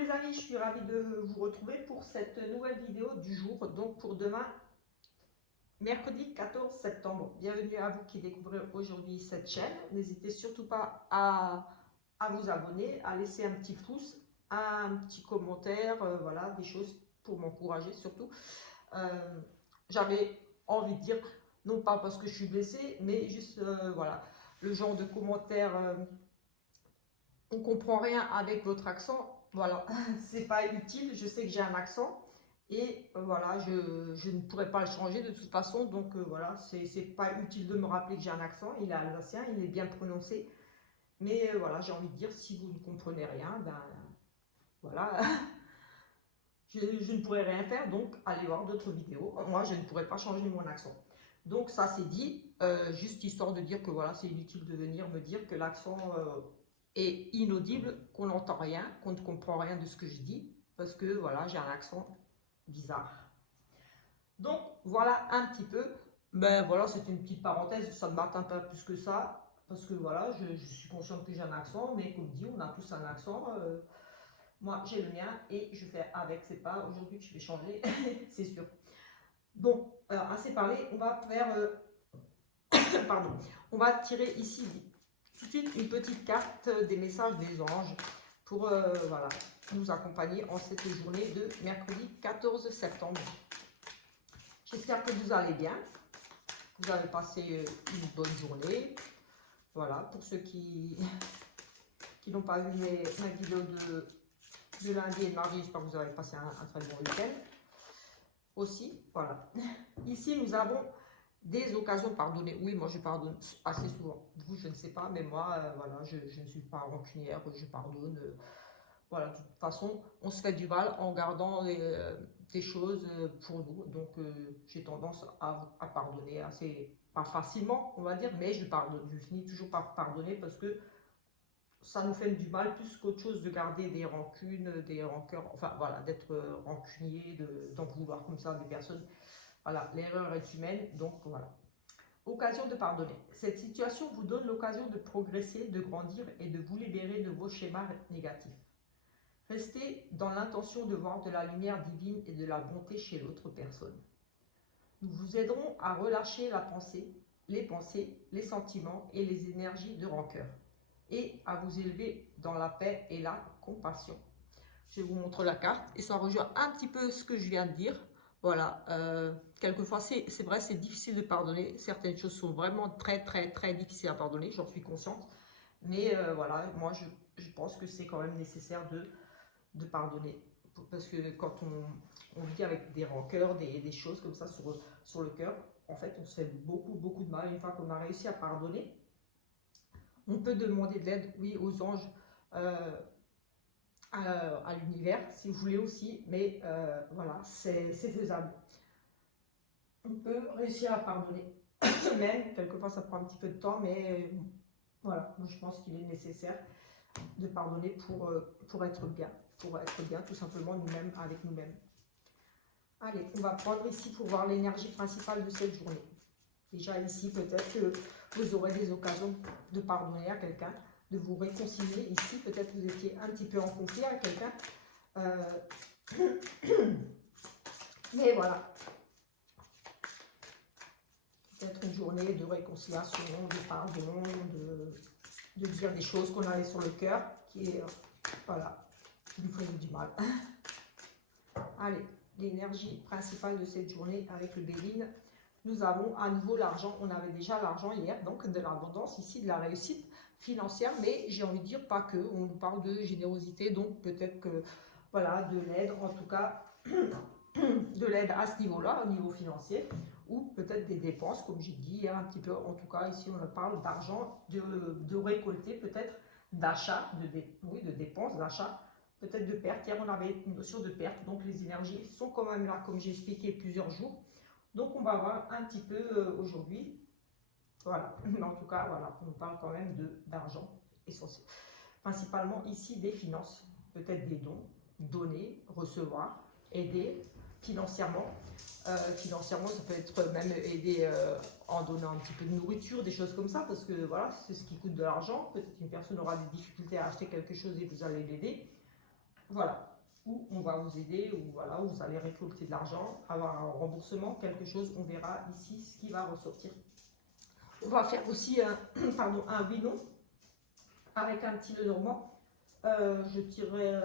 les amis, je suis ravie de vous retrouver pour cette nouvelle vidéo du jour, donc pour demain, mercredi 14 septembre. Bienvenue à vous qui découvrez aujourd'hui cette chaîne. N'hésitez surtout pas à vous abonner, à laisser un petit pouce, un petit commentaire, voilà, des choses pour m'encourager surtout. J'avais envie de dire, non pas parce que je suis blessée, mais juste, voilà, le genre de commentaire, on comprend rien avec votre accent. Voilà, c'est pas utile. Je sais que j'ai un accent et voilà, je ne pourrais pas le changer de toute façon. Donc voilà, c'est pas utile de me rappeler que j'ai un accent. Il est alsacien, il est bien prononcé. Mais voilà, j'ai envie de dire, si vous ne comprenez rien, ben voilà, je ne pourrais rien faire. Donc allez voir d'autres vidéos. Moi, je ne pourrais pas changer mon accent. Donc ça c'est dit, juste histoire de dire que voilà, c'est inutile de venir me dire que l'accent est inaudible, qu'on n'entend rien, qu'on ne comprend rien de ce que je dis, parce que voilà, j'ai un accent bizarre. Donc voilà un petit peu, ben voilà, c'est une petite parenthèse, ça ne m'atteint pas plus que ça, parce que voilà, je suis consciente que j'ai un accent, mais comme dit, on a tous un accent. Moi j'ai le mien et je fais avec, c'est pas aujourd'hui que je vais changer, c'est sûr. Bon, alors assez parlé, on va faire, pardon, on va tirer ici tout de suite une petite carte des messages des anges pour voilà, nous accompagner en cette journée de mercredi 14 septembre. J'espère que vous allez bien, que vous avez passé une bonne journée. Voilà, pour ceux qui n'ont pas vu ma vidéo de lundi et de mardi, j'espère que vous avez passé un très bon week-end aussi. Voilà, ici nous avons des occasions de pardonner. Oui, moi je pardonne assez souvent. Vous, je ne sais pas, mais moi, voilà, je ne suis pas rancunière, je pardonne. Voilà, de toute façon, on se fait du mal en gardant des choses pour nous. Donc, j'ai tendance à pardonner assez, pas facilement, on va dire, mais je pardonne. Je finis toujours par pardonner parce que ça nous fait du mal plus qu'autre chose de garder des rancunes, des rancœurs, enfin voilà, d'être rancunier, d'en vouloir comme ça des personnes. Voilà, l'erreur est humaine, donc voilà. Occasion de pardonner. Cette situation vous donne l'occasion de progresser, de grandir et de vous libérer de vos schémas négatifs. Restez dans l'intention de voir de la lumière divine et de la bonté chez l'autre personne. Nous vous aiderons à relâcher la pensée, les sentiments et les énergies de rancœur et à vous élever dans la paix et la compassion. Je vous montre la carte et ça rejoint un petit peu ce que je viens de dire. Voilà, quelquefois c'est vrai, c'est difficile de pardonner. Certaines choses sont vraiment très difficiles à pardonner, j'en suis consciente. Mais voilà, moi je pense que c'est quand même nécessaire de pardonner. Parce que quand on vit avec des rancœurs, des choses comme ça sur le cœur, en fait on se fait beaucoup de mal. Une fois qu'on a réussi à pardonner, on peut demander de l'aide, oui, aux anges, à l'univers, si vous voulez aussi, mais voilà, c'est faisable. On peut réussir à pardonner. Même, quelquefois ça prend un petit peu de temps, mais voilà, moi je pense qu'il est nécessaire de pardonner pour être bien, tout simplement nous-mêmes, avec nous-mêmes. Allez, on va prendre ici pour voir l'énergie principale de cette journée. Déjà ici, peut-être que vous aurez des occasions de pardonner à quelqu'un, de vous réconcilier. Ici, peut-être vous étiez un petit peu en conflit avec quelqu'un. Mais voilà. Peut-être une journée de réconciliation, de pardon, de dire des choses qu'on avait sur le cœur, qui voilà, qui nous faisaient du mal. Allez, l'énergie principale de cette journée avec le Béline. Nous avons à nouveau l'argent. On avait déjà l'argent hier, donc de l'abondance, ici de la réussite financière, mais j'ai envie de dire pas que. On nous parle de générosité, donc peut-être que, voilà, de l'aide, en tout cas, de l'aide à ce niveau-là, au niveau financier, ou peut-être des dépenses, comme j'ai dit hier un petit peu. En tout cas, ici, on parle d'argent, de récolter, peut-être d'achat, de dépenses, d'achat, peut-être de perte. Hier, on avait une notion de perte, donc les énergies sont quand même là, comme j'ai expliqué plusieurs jours. Donc, on va voir un petit peu aujourd'hui. Voilà, mais en tout cas, voilà, on parle quand même d'argent essentiel. Principalement ici des finances, peut-être des dons, donner, recevoir, aider financièrement. Financièrement, ça peut être même aider en donnant un petit peu de nourriture, des choses comme ça, parce que voilà, c'est ce qui coûte de l'argent. Peut-être une personne aura des difficultés à acheter quelque chose et vous allez l'aider. voilà, où on va vous aider, ou voilà, vous allez récolter de l'argent, avoir un remboursement, quelque chose, on verra ici ce qui va ressortir. On va faire aussi un, pardon, un oui non avec un petit Lenormand. Je tirerai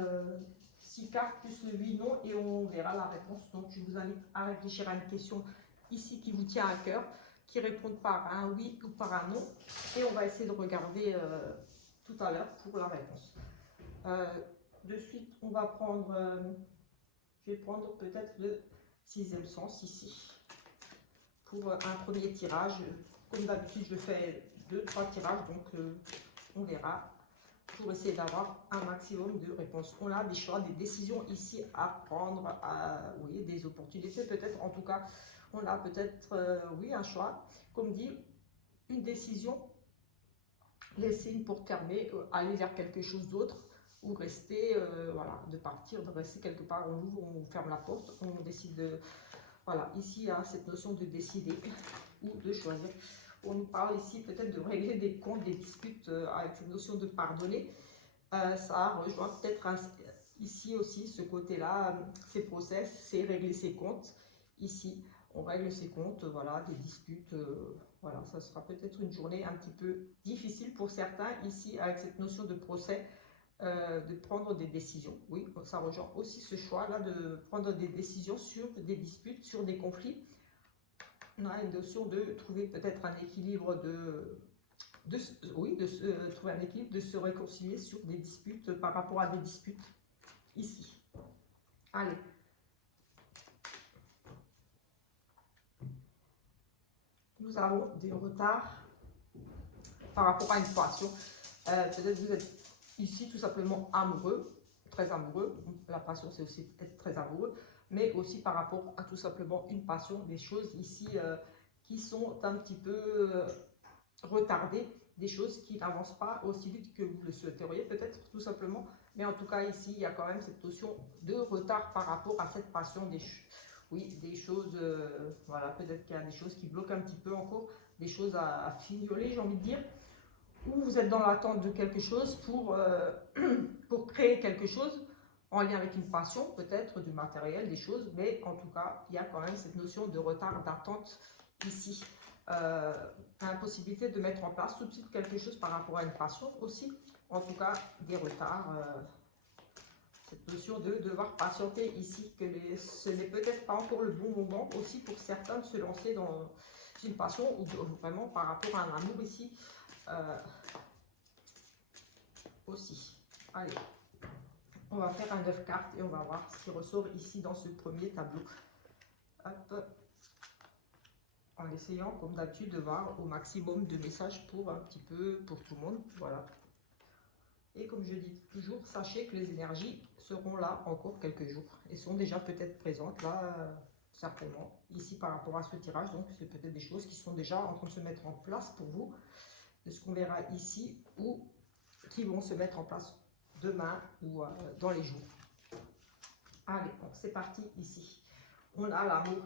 6 cartes plus le oui non et on verra la réponse. Donc je vous invite à réfléchir à une question ici qui vous tient à cœur, qui répond par un oui ou par un non, et on va essayer de regarder tout à l'heure pour la réponse. De suite, on va prendre, je vais prendre peut-être le 6e sens ici pour un premier tirage. Comme d'habitude, je fais 2-3 tirages, donc on verra pour essayer d'avoir un maximum de réponses. On a des choix, des décisions ici à prendre, oui, des opportunités peut-être. En tout cas, on a peut-être, oui, un choix. Comme dit, une décision, laisser une porte fermée, aller vers quelque chose d'autre, ou rester, voilà, de partir, de rester quelque part, on ouvre, on ferme la porte, on décide de... Voilà, ici, il y a cette notion de décider ou de choisir. On nous parle ici peut-être de régler des comptes, des disputes avec cette notion de pardonner. Ça rejoint peut-être ici aussi ce côté-là, ces process, c'est régler ses comptes. Ici, on règle ses comptes, voilà, des disputes. Voilà, ça sera peut-être une journée un petit peu difficile pour certains ici avec cette notion de procès. De prendre des décisions. Oui, ça rejoint aussi ce choix-là de prendre des décisions sur des disputes, sur des conflits. On a une notion de trouver peut-être un équilibre, trouver un équilibre, de se réconcilier sur des disputes par rapport à des disputes ici. Allez. Nous avons des retards par rapport à une passion. Peut-être vous êtes ici tout simplement amoureux, très amoureux. La passion, c'est aussi être très amoureux, mais aussi par rapport à tout simplement une passion, des choses ici qui sont un petit peu retardées, des choses qui n'avancent pas aussi vite que vous le souhaiteriez peut-être tout simplement. Mais en tout cas ici, il y a quand même cette notion de retard par rapport à cette passion, des choses, voilà, peut-être qu'il y a des choses qui bloquent un petit peu encore, des choses à fignoler, j'ai envie de dire. Ou vous êtes dans l'attente de quelque chose pour créer quelque chose en lien avec une passion, peut-être du matériel, des choses, mais en tout cas, il y a quand même cette notion de retard, d'attente ici. Impossibilité de mettre en place tout de suite quelque chose par rapport à une passion aussi, en tout cas des retards. Cette notion de devoir patienter ici, que ce n'est peut-être pas encore le bon moment aussi pour certains de se lancer dans une passion ou vraiment par rapport à un amour ici. Aussi. Allez, on va faire un 9 cartes et on va voir ce qui ressort ici dans ce premier tableau. Hop. En essayant, comme d'habitude, de voir au maximum de messages pour un petit peu, pour tout le monde. Voilà. Et comme je dis toujours, sachez que les énergies seront là encore quelques jours et sont déjà peut-être présentes là, certainement, ici par rapport à ce tirage. Donc, c'est peut-être des choses qui sont déjà en train de se mettre en place pour vous, de ce qu'on verra ici, ou qui vont se mettre en place demain ou dans les jours. Allez, c'est parti ici. On a l'amour.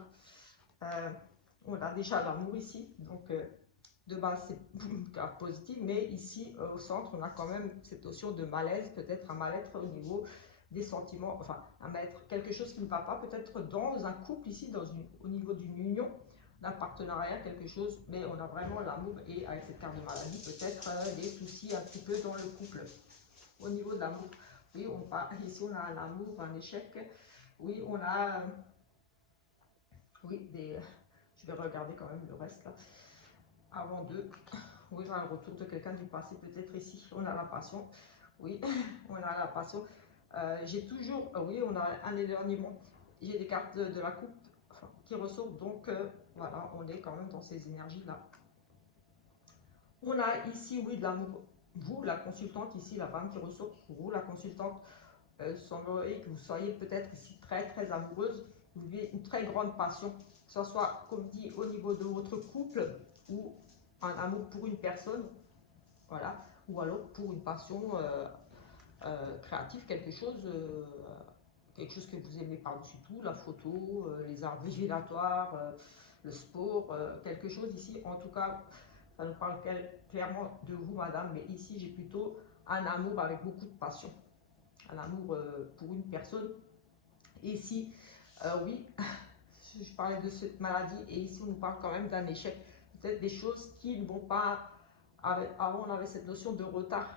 On a déjà l'amour ici. Donc, de base, c'est une carte positive. Mais ici, au centre, on a quand même cette notion de malaise. Peut-être un mal-être au niveau des sentiments. Enfin, un mal-être, quelque chose qui ne va pas. Peut-être dans un couple ici, au niveau d'une union, d'un partenariat, quelque chose. Mais on a vraiment l'amour. Et avec cette carte de maladie, peut-être des soucis un petit peu dans le couple. Au niveau de l'amour, oui, ici on a l'amour, un échec. Oui, on a, oui, je vais regarder quand même le reste là, avant de, oui, on a le retour de quelqu'un du passé, peut-être ici, on a la passion, oui, on a la passion. J'ai toujours, oui, on a un éloignement, j'ai des cartes de la coupe qui ressortent, donc voilà, on est quand même dans ces énergies-là. On a ici, oui, de l'amour. Vous, la consultante, ici, la femme qui ressort, vous, la consultante, semblerait que vous soyez peut-être ici très amoureuse, vous vivez une très grande passion, que ce soit, comme dit, au niveau de votre couple, ou un amour pour une personne, voilà, ou alors pour une passion créative, quelque chose que vous aimez par-dessus tout, la photo, les arts vigilatoires, le sport, quelque chose ici, en tout cas, ça nous parle clairement de vous, madame, mais ici, j'ai plutôt un amour avec beaucoup de passion. un amour pour une personne. Et ici, oui, je parlais de cette maladie, et ici on nous parle quand même d'un échec, peut-être des choses qui ne vont pas, avant on avait cette notion de retard,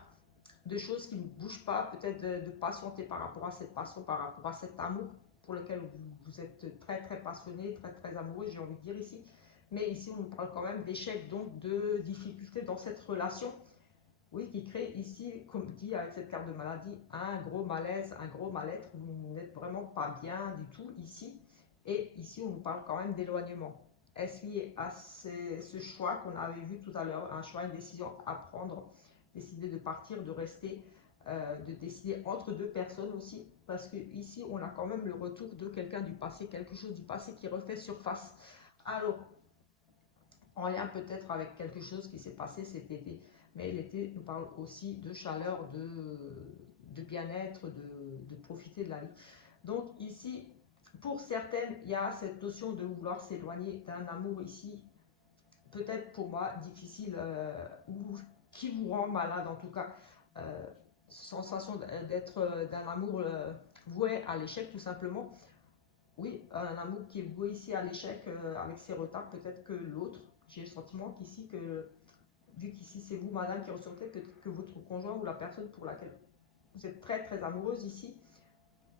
de choses qui ne bougent pas, peut-être de patienter par rapport à cette passion, par rapport à cet amour pour lequel vous êtes très très passionné, très très amoureux, j'ai envie de dire ici. Mais ici on nous parle quand même d'échec, donc de difficultés dans cette relation. Oui, qui crée ici, comme dit avec cette carte de maladie, un gros malaise, un gros mal-être. Vous n'êtes vraiment pas bien du tout ici. Et ici, on nous parle quand même d'éloignement. Est-ce lié à ce choix qu'on avait vu tout à l'heure, un choix, une décision à prendre, décider de partir, de rester, de décider entre deux personnes aussi, parce que ici, on a quand même le retour de quelqu'un du passé, quelque chose du passé qui refait surface. Alors, en lien peut-être avec quelque chose qui s'est passé cet été. Mais l'été nous parle aussi de chaleur, de bien-être, de profiter de la vie. Donc ici, pour certaines, il y a cette notion de vouloir s'éloigner d'un amour ici, peut-être pour moi difficile, ou qui vous rend malade en tout cas. Sensation d'être d'un amour voué à l'échec tout simplement. Oui, un amour qui est voué ici à l'échec avec ses retards, peut-être que l'autre, j'ai le sentiment qu'ici, vu qu'ici c'est vous madame qui ressentez, peut-être que votre conjoint ou la personne pour laquelle vous êtes très très amoureuse ici,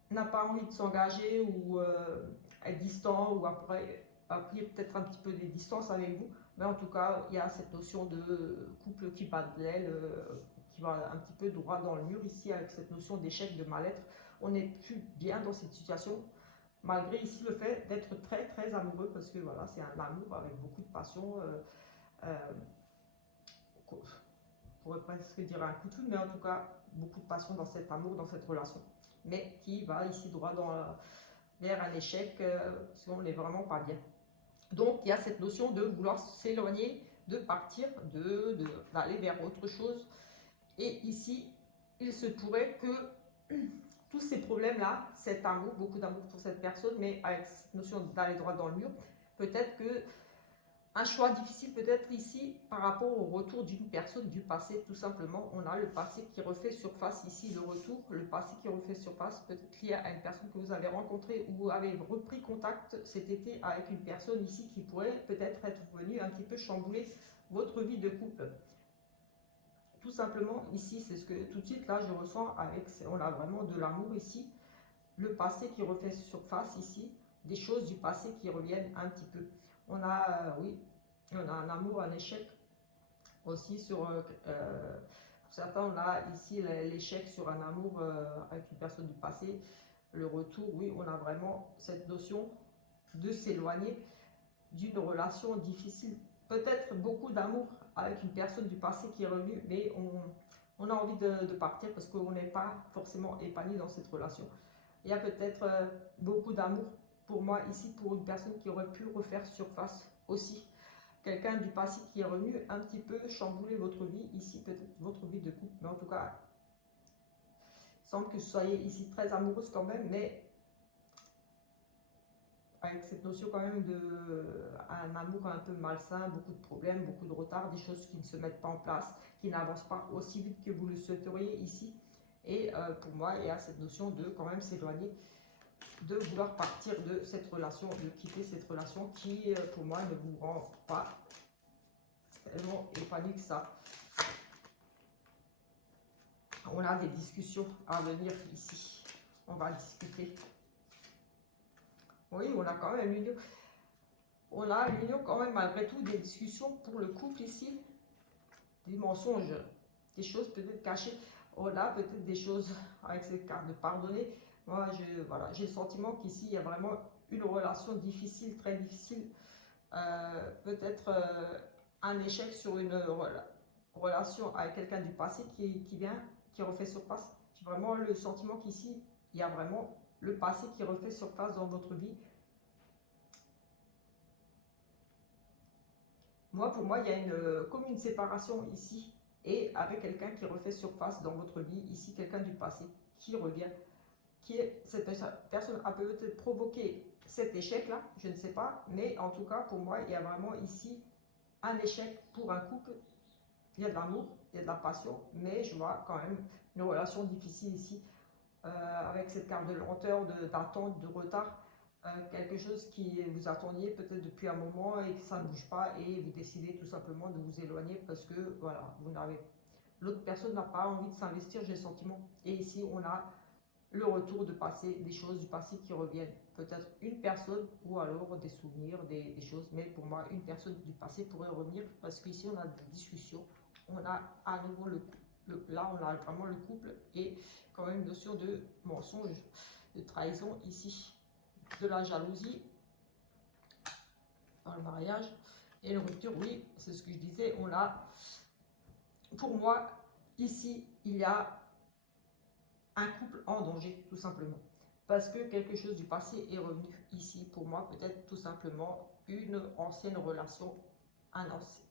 n'a pas envie de s'engager ou être distant ou après peut-être un petit peu des distances avec vous, mais en tout cas il y a cette notion de couple qui bat de l'aile, qui va un petit peu droit dans le mur ici avec cette notion d'échec, de mal-être. On n'est plus bien dans cette situation, malgré ici le fait d'être très très amoureux, parce que voilà, c'est un amour avec beaucoup de passion, on pourrait presque dire un coup de foudre, mais en tout cas beaucoup de passion dans cet amour, dans cette relation, mais qui va ici droit vers un échec si on n'est vraiment pas bien. Donc il y a cette notion de vouloir s'éloigner, de partir, d'aller vers autre chose. Et ici, il se pourrait que tous ces problèmes-là, cet amour, beaucoup d'amour pour cette personne, mais avec cette notion d'aller droit dans le mur, peut-être que un choix difficile peut-être ici par rapport au retour d'une personne du passé, tout simplement. On a le passé qui refait surface ici, le retour, le passé qui refait surface, peut-être lié à une personne que vous avez rencontrée ou vous avez repris contact cet été avec une personne ici qui pourrait peut-être être venue un petit peu chambouler votre vie de couple. Tout simplement ici, c'est ce que tout de suite là je ressens avec, on a vraiment de l'amour ici, le passé qui refait surface ici, des choses du passé qui reviennent un petit peu. On a, oui, on a un amour, un échec aussi sur, pour certains, on a ici l'échec sur un amour avec une personne du passé. Le retour, oui, on a vraiment cette notion de s'éloigner d'une relation difficile. Peut-être beaucoup d'amour avec une personne du passé qui est revenue, mais on a envie de partir parce qu'on n'est pas forcément épanoui dans cette relation. Il y a peut-être beaucoup d'amour pour moi ici, pour une personne qui aurait pu refaire surface aussi. Quelqu'un du passé qui est revenu un petit peu chambouler votre vie ici, peut-être votre vie de couple, mais en tout cas, il semble que vous soyez ici très amoureuse quand même, mais avec cette notion quand même un amour un peu malsain, beaucoup de problèmes, beaucoup de retard, des choses qui ne se mettent pas en place, qui n'avancent pas aussi vite que vous le souhaiteriez ici. Et pour moi, il y a cette notion de quand même s'éloigner, de vouloir partir de cette relation, de quitter cette relation qui, pour moi, ne vous rend pas tellement épanoui que ça. On a des discussions à venir ici. On va discuter. Oui, on a quand même l'union. On a l'union quand même malgré tout, des discussions pour le couple ici. Des mensonges, des choses peut-être cachées. On a peut-être des choses avec cette carte de pardonner. Moi, voilà, j'ai le sentiment qu'ici, il y a vraiment une relation difficile, très difficile. Peut-être un échec sur une relation avec quelqu'un du passé qui vient, qui refait surface. J'ai vraiment le sentiment qu'ici, il y a vraiment le passé qui refait surface dans votre vie. Moi, pour moi, il y a comme une séparation ici, et avec quelqu'un qui refait surface dans votre vie, ici, quelqu'un du passé qui revient, cette personne a peut-être provoqué cet échec-là, je ne sais pas, mais en tout cas, pour moi, il y a vraiment ici un échec pour un couple. Il y a de l'amour, il y a de la passion, mais je vois quand même une relation difficile ici. avec cette carte de lenteur, d'attente, de retard, quelque chose qui vous attendiez peut-être depuis un moment et que ça ne bouge pas et vous décidez tout simplement de vous éloigner parce que voilà, l'autre personne n'a pas envie de s'investir, j'ai le sentiment. Et ici, on a le retour de passé, des choses du passé qui reviennent. Peut-être une personne ou alors des souvenirs, des choses, mais pour moi, une personne du passé pourrait revenir parce qu'ici, on a des discussions, on a à nouveau là, on a vraiment le couple et quand même une notion de mensonge, de trahison ici, de la jalousie dans le mariage et le rupture, oui, c'est ce que je disais, on a, pour moi, ici, il y a un couple en danger, tout simplement. Parce que quelque chose du passé est revenu ici, pour moi, peut-être tout simplement une ancienne relation, un ancien.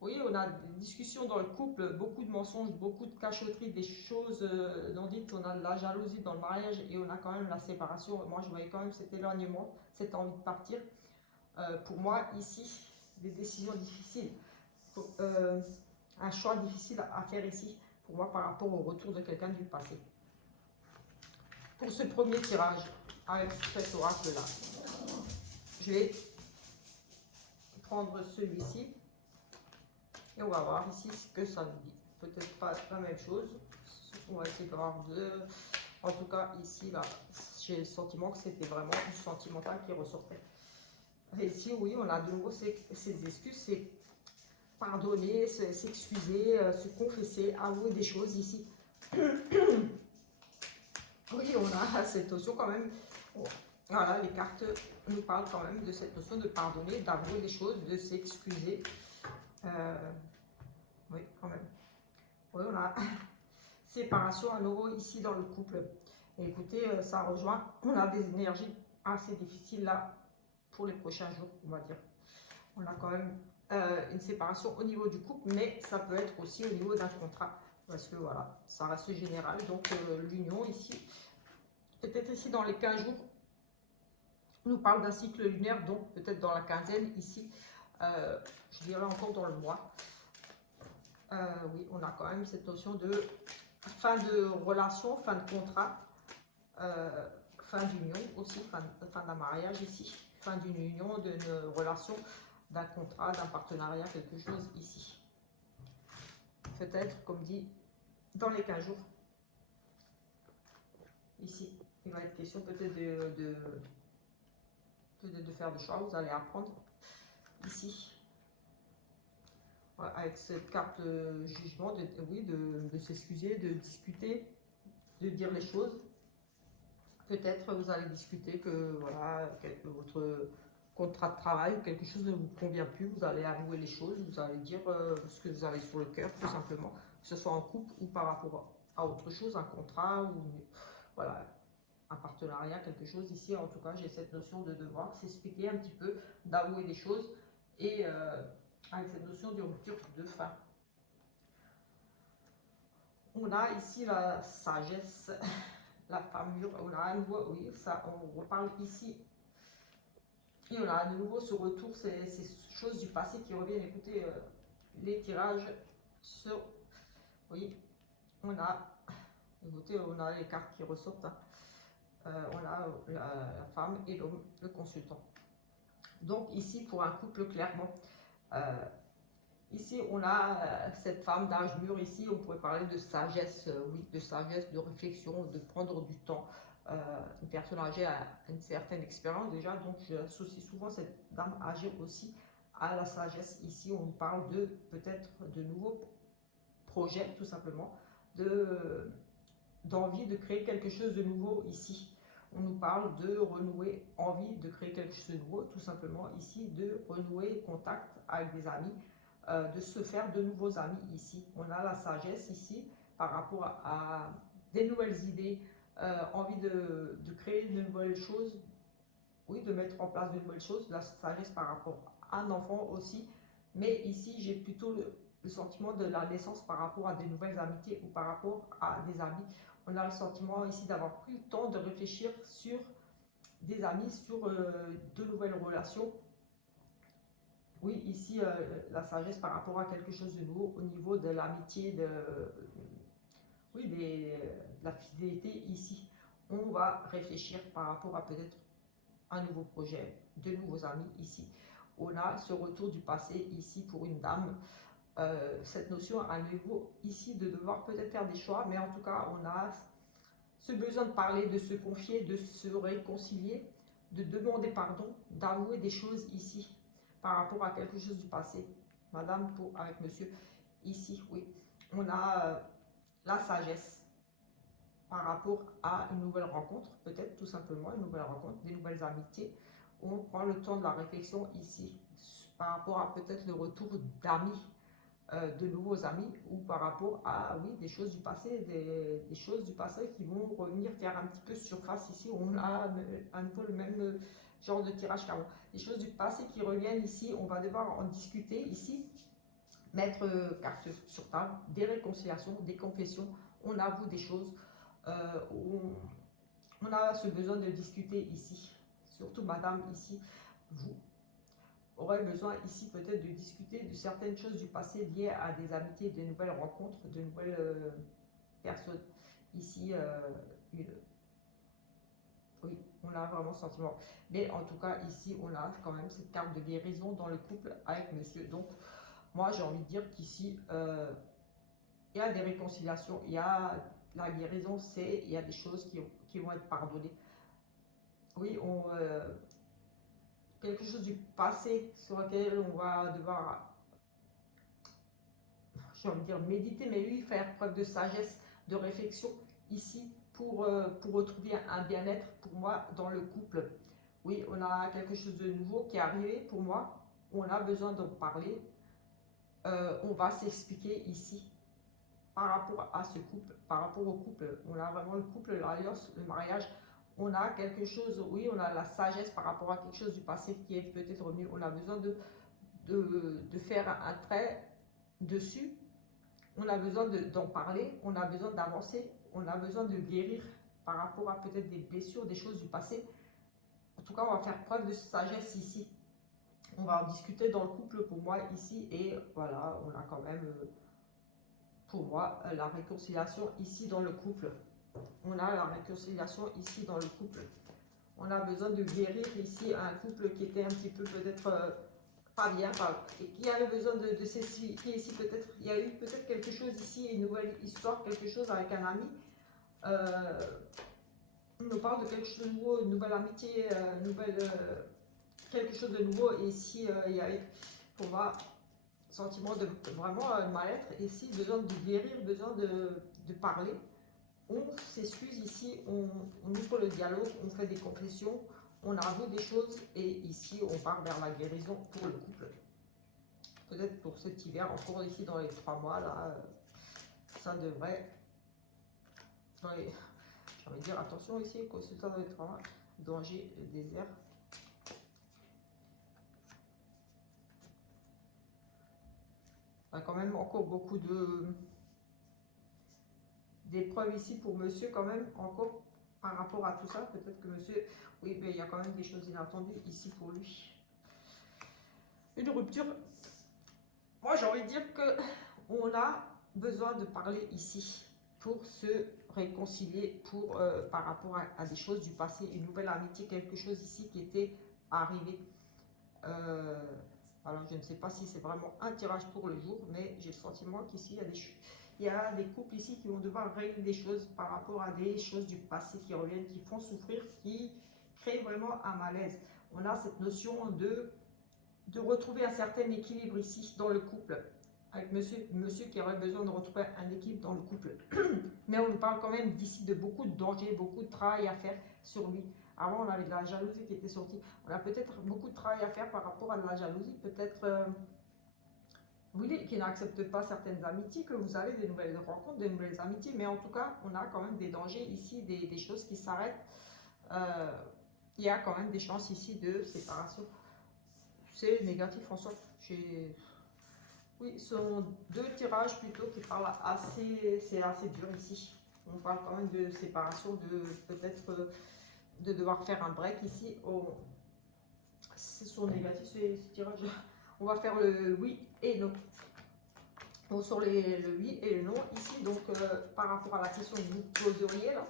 Oui, on a des discussions dans le couple, beaucoup de mensonges, beaucoup de cachotteries, des choses non dites, on a de la jalousie dans le mariage et on a quand même la séparation. Moi, je voyais quand même cet éloignement, cette envie de partir. Pour moi, ici, des décisions difficiles, un choix difficile à faire ici, pour moi, par rapport au retour de quelqu'un du passé. Pour ce premier tirage, avec cet oracle-là, je vais prendre celui-ci et on va voir ici ce que ça nous dit. Peut-être pas la même chose, on va essayer de voir deux. En tout cas, ici, là, j'ai le sentiment que c'était vraiment du sentimental qui ressortait. Et ici, oui, on a de nouveau ces excuses, c'est pardonner, s'excuser, se confesser, avouer des choses ici. Oui, on a cette notion quand même, voilà, les cartes nous parlent quand même de cette notion de pardonner, d'avouer des choses, de s'excuser. Oui, quand même. Oui, on a séparation à nouveau ici dans le couple. Et écoutez, ça rejoint, on a des énergies assez difficiles là pour les prochains jours, on va dire. On a quand même une séparation au niveau du couple, mais ça peut être aussi au niveau d'un contrat. Parce que voilà, ça reste général. Donc l'union ici, peut-être ici dans les 15 jours, on nous parle d'un cycle lunaire, donc peut-être dans la quinzaine ici, je dirais encore dans le mois. Oui, on a quand même cette notion de fin de relation, fin de contrat, fin d'union aussi, fin d'un mariage ici, fin d'une union, d'une relation, d'un contrat, d'un partenariat, quelque chose ici. Peut-être, comme dit, dans les 15 jours, ici, il va être question peut-être de faire des choix, vous allez apprendre ici. Avec cette carte jugement, oui, de s'excuser, de discuter, de dire les choses. Peut-être vous allez discuter que voilà, votre contrat de travail ou quelque chose ne vous convient plus, vous allez avouer les choses, vous allez dire ce que vous avez sur le cœur, tout simplement, que ce soit en couple ou par rapport à autre chose, un contrat ou voilà, un partenariat, quelque chose. Ici, en tout cas, j'ai cette notion de devoir s'expliquer un petit peu, d'avouer des choses et avec cette notion de rupture de fin. On a ici la sagesse, la femme mûre, on a à nouveau, oui, ça, on reparle ici. Et on a à nouveau ce retour, ces choses du passé qui reviennent. Écoutez, les tirages sur, oui, on a, écoutez, on a les cartes qui ressortent. Hein. On a la femme et l'homme, le consultant. Donc ici, pour un couple, clairement, ici, on a cette femme d'âge mûr. Ici, on pourrait parler de sagesse, oui, de sagesse, de réflexion, de prendre du temps. Une personne âgée a une certaine expérience déjà, donc j'associe souvent cette dame âgée aussi à la sagesse. Ici, on parle de peut-être de nouveaux projets, tout simplement, d'envie de créer quelque chose de nouveau ici. On nous parle de renouer, envie de créer quelque chose de nouveau, tout simplement ici, de renouer contact avec des amis, de se faire de nouveaux amis ici. On a la sagesse ici par rapport à des nouvelles idées, envie de créer de nouvelles choses, oui, de mettre en place de nouvelles choses, la sagesse par rapport à un enfant aussi. Mais ici, j'ai plutôt le sentiment de la naissance par rapport à des nouvelles amitiés ou par rapport à des amis. On a le sentiment ici d'avoir pris le temps de réfléchir sur des amis, sur de nouvelles relations. Oui, ici, la sagesse par rapport à quelque chose de nouveau au niveau de l'amitié, oui, la fidélité ici. On va réfléchir par rapport à peut-être un nouveau projet, de nouveaux amis ici. On a ce retour du passé ici pour une dame. Cette notion à nouveau ici de devoir peut-être faire des choix, mais en tout cas, on a ce besoin de parler, de se confier, de se réconcilier, de demander pardon, d'avouer des choses ici par rapport à quelque chose du passé. Madame avec monsieur, ici, oui. On a la sagesse par rapport à une nouvelle rencontre, peut-être tout simplement une nouvelle rencontre, des nouvelles amitiés. On prend le temps de la réflexion ici par rapport à peut-être le retour d'amis, de nouveaux amis, ou par rapport à, oui, des choses du passé, des choses du passé qui vont revenir faire un petit peu surface ici. On a un peu le même genre de tirage qu'avant. Les choses du passé qui reviennent ici, on va devoir en discuter ici, mettre carte sur table, des réconciliations, des confessions, on avoue des choses, on a ce besoin de discuter ici, surtout madame ici, vous aurez besoin ici peut-être de discuter de certaines choses du passé liées à des amitiés, de nouvelles rencontres, de nouvelles personnes. Ici, oui, on a vraiment ce sentiment. Mais en tout cas, ici, on a quand même cette carte de guérison dans le couple avec monsieur. Donc, moi, j'ai envie de dire qu'ici, il y a des réconciliations, il y a la guérison, il y a des choses qui vont être pardonnées. Oui, quelque chose du passé sur lequel on va devoir, j'ai envie de dire méditer, mais oui, faire preuve de sagesse, de réflexion ici pour retrouver un bien-être pour moi dans le couple. Oui, on a quelque chose de nouveau qui est arrivé pour moi, on a besoin d'en parler, on va s'expliquer ici par rapport à ce couple, par rapport au couple. On a vraiment le couple, l'alliance, le mariage. On a quelque chose, oui, on a la sagesse par rapport à quelque chose du passé qui est peut-être revenu. On a besoin de faire un trait dessus. On a besoin d'en parler. On a besoin d'avancer. On a besoin de guérir par rapport à peut-être des blessures, des choses du passé. En tout cas, on va faire preuve de sagesse ici. On va en discuter dans le couple pour moi ici. Et voilà, on a quand même... pour moi, la réconciliation ici dans le couple. On a la réconciliation ici dans le couple. On a besoin de guérir ici un couple qui était un petit peu peut-être pas bien, et qui avait besoin de s'expliquer ici. Peut-être il y a eu peut-être quelque chose ici, une nouvelle histoire, quelque chose avec un ami. On nous parle de quelque chose de nouveau, une nouvelle amitié, quelque chose de nouveau. Et ici, il y a eu, pour moi, sentiment de vraiment mal-être, ici, besoin de guérir, besoin de parler. On s'excuse ici, on ouvre le dialogue, on fait des confessions, on avoue des choses et ici on part vers la guérison pour le couple. Peut-être pour cet hiver, encore ici dans les 3 mois, là, ça devrait... J'ai envie de dire attention ici, consultant dans les 3 mois, danger, désert. On a quand même encore beaucoup d'épreuves ici pour monsieur quand même, encore par rapport à tout ça. Peut-être que monsieur, oui, mais il y a quand même des choses inattendues ici pour lui. Une rupture. Moi, j'ai envie de dire que on a besoin de parler ici pour se réconcilier, pour par rapport à des choses du passé, une nouvelle amitié, quelque chose ici qui était arrivé. Alors, je ne sais pas si c'est vraiment un tirage pour le jour, mais j'ai le sentiment qu'ici, il y a des couples ici qui vont devoir régler des choses par rapport à des choses du passé qui reviennent, qui font souffrir, qui créent vraiment un malaise. On a cette notion de retrouver un certain équilibre ici dans le couple, avec monsieur qui aurait besoin de retrouver un équilibre dans le couple. Mais on nous parle quand même d'ici de beaucoup de dangers, beaucoup de travail à faire sur lui. Avant, on avait de la jalousie qui était sortie. On a peut-être beaucoup de travail à faire par rapport à de la jalousie. Peut-être, oui, qui n'accepte pas certaines amitiés, que vous avez des nouvelles rencontres, des nouvelles amitiés. Mais en tout cas, on a quand même des dangers ici, des choses qui s'arrêtent. Il y a quand même des chances ici de séparation. C'est négatif en sorte. Oui, ce sont 2 tirages plutôt qui parlent assez... C'est assez dur ici. On parle quand même de séparation, de peut-être... de devoir faire un break ici. Ce sont négatifs ces tirages. On va faire le oui et non. Bon, sur le oui et le non, ici, donc par rapport à la question que vous poseriez, là,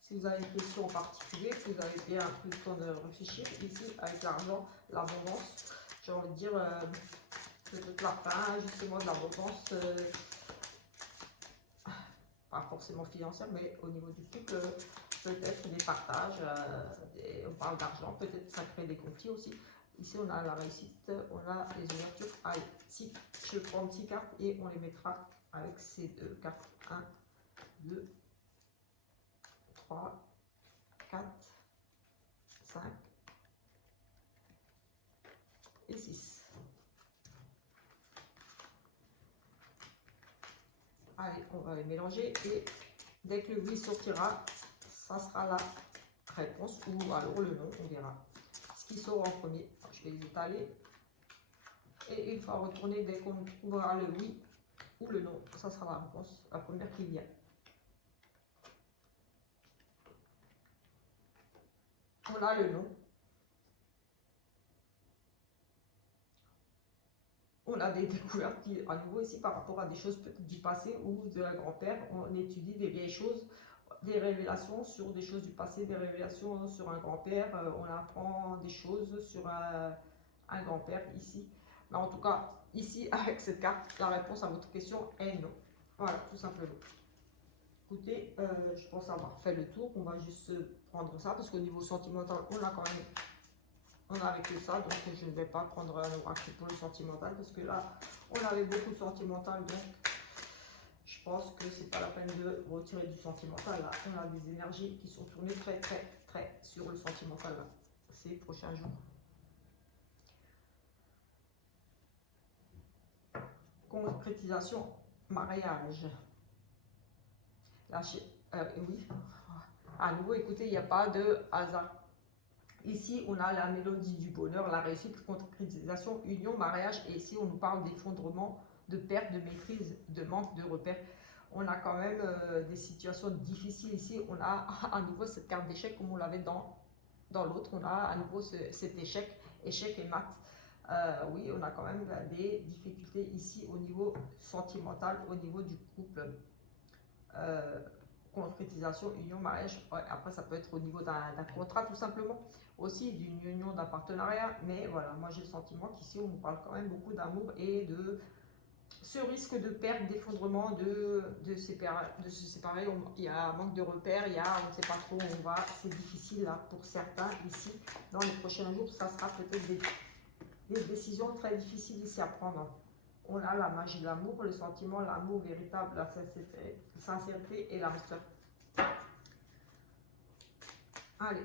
si vous avez une question en particulier, si vous avez bien pris le temps de réfléchir, ici, avec l'argent, l'abondance, j'ai envie de dire, peut-être la fin, justement, de l'abondance, pas forcément financière, mais au niveau du couple, peut-être des partages, on parle d'argent, peut-être ça crée des conflits aussi. Ici, on a la réussite, on a les ouvertures. Allez, si je prends 6 cartes et on les mettra avec ces deux cartes. 1, 2, 3, 4, 5 et 6. Allez, on va les mélanger et dès que le oui sortira, ça sera la réponse ou alors le non, on verra ce qui sort en premier. Je vais les étaler et une fois retourné, dès qu'on trouvera le oui ou le non, ça sera la réponse, la première qui vient. On a le non. On a des découvertes qui, à nouveau ici, par rapport à des choses du passé ou de un grand-père, on étudie des vieilles choses, des révélations sur des choses du passé, des révélations sur un grand-père, on apprend des choses sur un grand-père ici. Mais en tout cas, ici, avec cette carte, la réponse à votre question est non. Voilà, tout simplement. Écoutez, je pense avoir fait le tour. On va juste prendre ça parce qu'au niveau sentimental, on a quand même, on a avec ça, donc je ne vais pas prendre un oracle pour le sentimental parce que là, on avait beaucoup de sentimental, donc je pense que c'est pas la peine de retirer du sentimental. Là, on a des énergies qui sont tournées très sur le sentimental là, ces prochains jours. Concrétisation, mariage. Là, oui, à nouveau, écoutez, il n'y a pas de hasard. Ici, on a la mélodie du bonheur, la réussite, concrétisation, union, mariage. Et ici, on nous parle d'effondrement, de perte de maîtrise, de manque de repères. On a quand même des situations difficiles ici. On a à nouveau cette carte d'échec comme on l'avait dans l'autre. On a à nouveau cet échec et mat. Oui, on a quand même des difficultés ici au niveau sentimental, au niveau du couple. Concrétisation, union, mariage. Ouais, après, ça peut être au niveau d'un contrat tout simplement, aussi d'une union, d'un partenariat. Mais voilà, moi j'ai le sentiment qu'ici on nous parle quand même beaucoup d'amour et de ce risque de perte, d'effondrement, de se séparer. Il y a un manque de repères, il y a, on ne sait pas trop où on va. C'est difficile là pour certains ici. Dans les prochains jours, ça sera peut-être des décisions très difficiles ici à prendre. On a la magie de l'amour, le sentiment, l'amour véritable, la sincérité et l'âme sœur. Allez.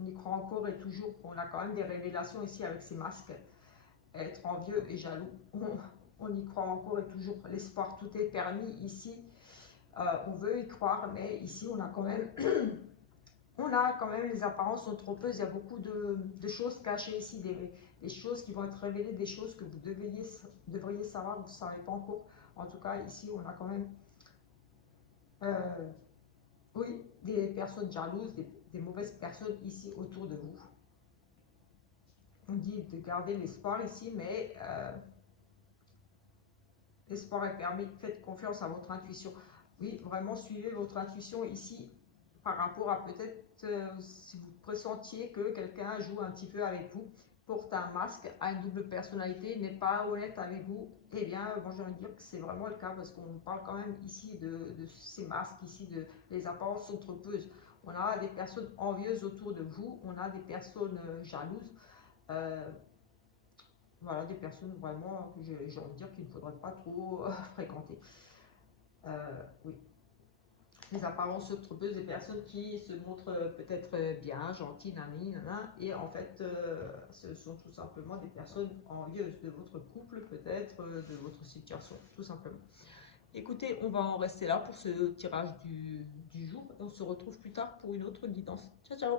On y croit encore et toujours. On a quand même des révélations ici avec ces masques. Être envieux et jaloux. On y croit encore et toujours. L'espoir, tout est permis ici. On veut y croire, mais ici on a quand même... on a quand même, les apparences sont trompeuses. Il y a beaucoup de choses cachées ici, des choses qui vont être révélées, des choses que vous devriez savoir, vous ne savez pas encore. En tout cas, ici, on a quand même, oui, des personnes jalouses, des mauvaises personnes ici autour de vous. On dit de garder l'espoir ici, mais l'espoir est permis. Faites confiance à votre intuition. Oui, vraiment, suivez votre intuition ici par rapport à peut-être si vous pressentiez que quelqu'un joue un petit peu avec vous, porte un masque, a une double personnalité, n'est pas honnête avec vous, eh bien, moi j'ai envie de dire que c'est vraiment le cas parce qu'on parle quand même ici de ces masques, ici, les apparences sont trompeuses. On a des personnes envieuses autour de vous, on a des personnes jalouses, voilà, des personnes vraiment que j'ai envie de dire qu'il ne faudrait pas trop fréquenter. Oui. Les apparences trompeuses des personnes qui se montrent peut-être bien, gentilles, et en fait, ce sont tout simplement des personnes envieuses de votre couple, peut-être de votre situation, tout simplement. Écoutez, on va en rester là pour ce tirage du jour et on se retrouve plus tard pour une autre guidance. Ciao, ciao!